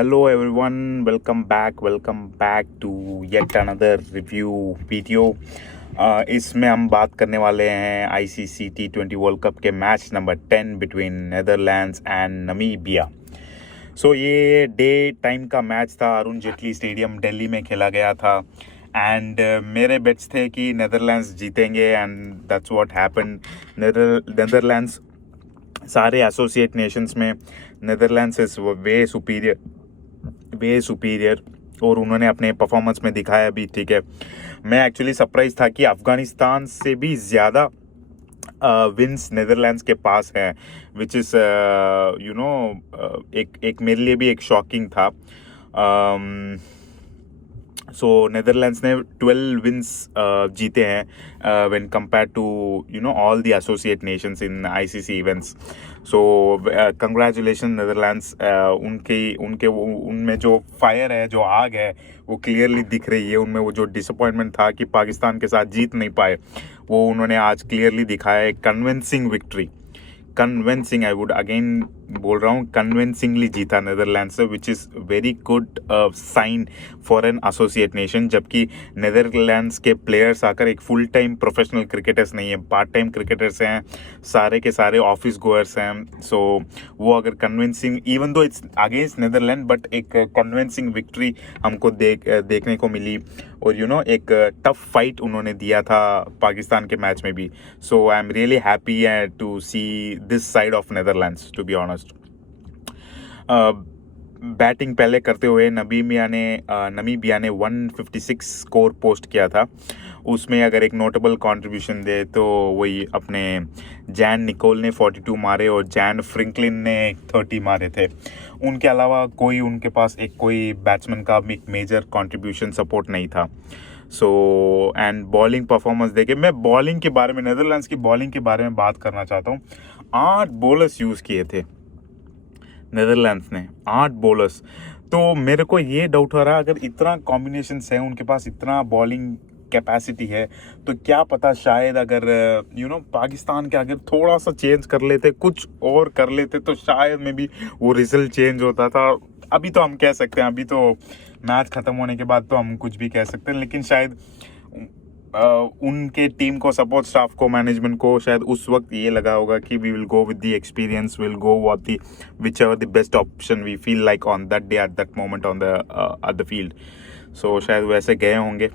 Hello everyone, welcome back to yet another review video. इसमें हम बात करने वाले हैं ICC T20 वर्ल्ड कप के match number 10 between Netherlands and Namibia. So ये डे टाइम का मैच था, अरुण जेटली स्टेडियम दिल्ली में खेला गया था एंड मेरे बेट्स थे कि नेदरलैंड्स जीतेंगे and that's what happened. Netherlands सारे एसोसिएट नेशंस में नेदरलैंड्स इज वे सुपीरियर और उन्होंने अपने परफॉर्मेंस में दिखाया भी। ठीक है, मैं एक्चुअली सरप्राइज था कि अफगानिस्तान से भी ज़्यादा विंस नेदरलैंड्स के पास है, विच इज़ एक मेरे लिए भी एक शॉकिंग था। सो नेदरलैंड्स ने 12 विंस जीते हैं when compared to all the associate nations in ICC events. So congratulation Netherlands. उनमें जो फायर है, जो आग है, वो क्लियरली दिख रही है। उनमें वो जो डिसअपॉइंटमेंट था कि पाकिस्तान के साथ जीत नहीं पाए, वो उन्होंने आज क्लियरली दिखाया है। Convincing victory, convincing, I would again बोल रहा हूँ, कन्विंसिंगली जीता नेदरलैंड से, which is very good sign for an associate nation. जबकि नेदरलैंड्स के प्लेयर्स आकर एक फुल टाइम प्रोफेशनल क्रिकेटर्स नहीं है, पार्ट टाइम क्रिकेटर्स हैं, सारे के सारे ऑफिस गोअर्स हैं। सो वो अगर convincing, even though it's against Netherland, but एक कन्विंसिंग विक्ट्री हमको देखने को मिली। और एक टफ फाइट उन्होंने दिया था पाकिस्तान के मैच में भी। So I am really happy to see this side of Netherlands, to be honest. Batting पहले करते हुए नमीबिया ने 156 स्कोर पोस्ट किया था। उसमें अगर एक नोटेबल कंट्रीब्यूशन दे तो वही अपने जैन निकोल ने 42 मारे और जैन फ्रिंकलिन ने 30 मारे थे। उनके अलावा कोई उनके पास कोई बैट्समैन का एक मेजर कंट्रीब्यूशन सपोर्ट नहीं था। सो एंड बॉलिंग परफॉर्मेंस देखे, मैं बॉलिंग के बारे में, नेदरलैंड्स की बॉलिंग के बारे में बात करना चाहता हूँ। 8 बॉलर्स यूज़ किए थे नेदरलैंड्स ने, 8 बॉलर्स। तो मेरे को ये डाउट हो रहा है, अगर इतना कॉम्बिनेशन है उनके पास, इतना बॉलिंग कैपेसिटी है, तो क्या पता शायद अगर पाकिस्तान के अगर थोड़ा सा चेंज कर लेते, कुछ और कर लेते, तो शायद में भी वो रिजल्ट चेंज होता था। अभी तो हम कह सकते हैं, अभी तो मैच ख़त्म होने के बाद तो हम कुछ भी कह सकते हैं, लेकिन शायद उनके टीम को, सपोर्ट स्टाफ को, मैनेजमेंट को शायद उस वक्त ये लगा होगा कि we will go with the experience, will go with the whichever the best option we feel like on that day at that moment on the field. So शायद वैसे गए होंगे।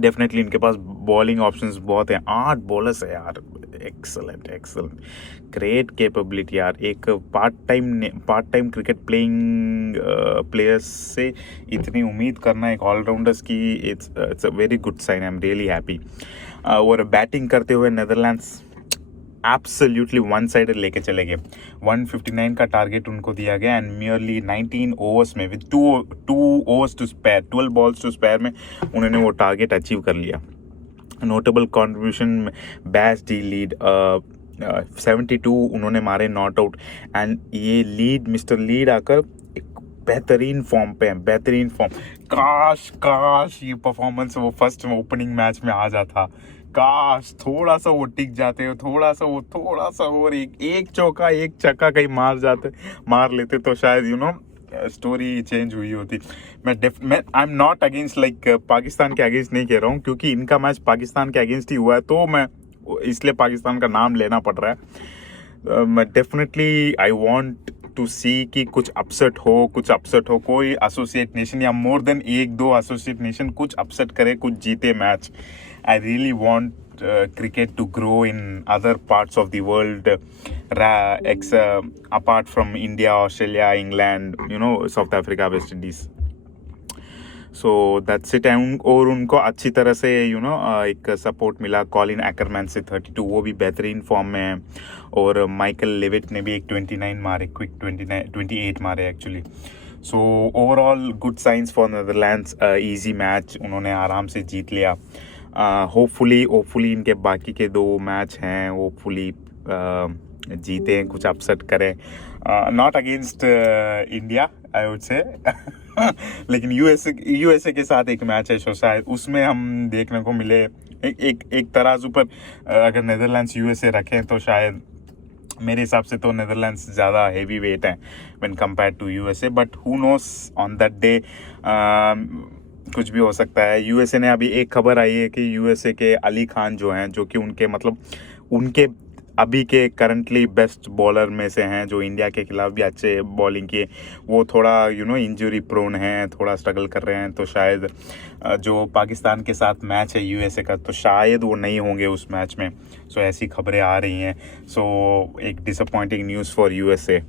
डेफिनेटली इनके पास बॉलिंग ऑप्शंस बहुत हैं। 8 bowlers है यार, excellent, great capability यार। एक part time cricket playing players से इतनी उम्मीद करना एक ऑलराउंडर्स की, it's a very good sign. I am really happy. और बैटिंग करते हुए नेदरलैंड्स एब्सोल्युटली वन साइडेड लेके चले गए। 159 का टारगेट उनको दिया गया एंड मियरली 19 ओवर्स में, with 2 overs to spare, 12 balls to spare में उन्होंने वो टारगेट अचीव कर लिया। Notable contribution, Bas de Leede 72 उन्होंने मारे नॉट आउट। एंड ये लीड, मिस्टर लीड आकर बेहतरीन फॉर्म पे है, बेहतरीन फॉर्म। काश ये परफॉर्मेंस वो फर्स्ट ओपनिंग मैच में आ जाता। काश थोड़ा सा वो टिक जाते, थोड़ा सा और एक चौका, एक छक्का कहीं मार लेते, तो शायद स्टोरी चेंज हुई होती। मैं I am not against, like Pakistan के अगेंस्ट नहीं कह रहा हूँ, क्योंकि इनका मैच पाकिस्तान के अगेंस्ट ही हुआ है, तो मैं इसलिए पाकिस्तान का नाम लेना पड़ रहा है। मैं डेफिनेटली आई वांट टू सी कि कुछ अपसेट हो, कोई एसोसिएट नेशन या मोर देन 1-2 एसोसिएट नेशन कुछ अपसेट करे, कुछ जीते match. I really want cricket to grow in other parts of the world, apart from India, Australia, England, South Africa, West Indies. So that's it. और उनको अच्छी तरह से एक सपोर्ट मिला कॉलिन एक्करमैन से 32, वो भी बेहतरीन फॉर्म में है। और माइकल लेविट ने भी एक 29 मारे, क्विक 28 मारे actually. So overall good science for Netherlands. Easy match उन्होंने आराम से जीत लिया। होपफुली इनके बाकी के 2 मैच हैं, होपफुली जीतें, कुछ अपसेट करें। Not against India I would say लेकिन यूएसए के साथ एक मैच है, शायद उसमें हम देखने को मिले एक तराजू पर अगर नेदरलैंड्स यूएसए रखें तो शायद मेरे हिसाब से तो नेदरलैंड्स ज़्यादा हेवी वेट है when compared to USA, but who knows on that day कुछ भी हो सकता है। यूएसए ने अभी एक खबर आई है कि यूएसए के अली खान जो हैं, जो कि उनके मतलब उनके अभी के करंटली बेस्ट बॉलर में से हैं, जो इंडिया के खिलाफ भी अच्छे बॉलिंग किए, वो थोड़ा इंजरी प्रोन हैं, थोड़ा स्ट्रगल कर रहे हैं। तो शायद जो पाकिस्तान के साथ मैच है यूएसए का, तो शायद वो नहीं होंगे उस मैच में। सो ऐसी खबरें आ रही हैं। सो एक डिसअपॉइंटिंग न्यूज़ फॉर यूएसए,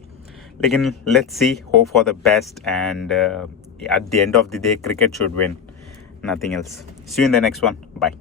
लेकिन let's see, hope for the best, and at the end of the day cricket should win, nothing else. See you in the next one, bye.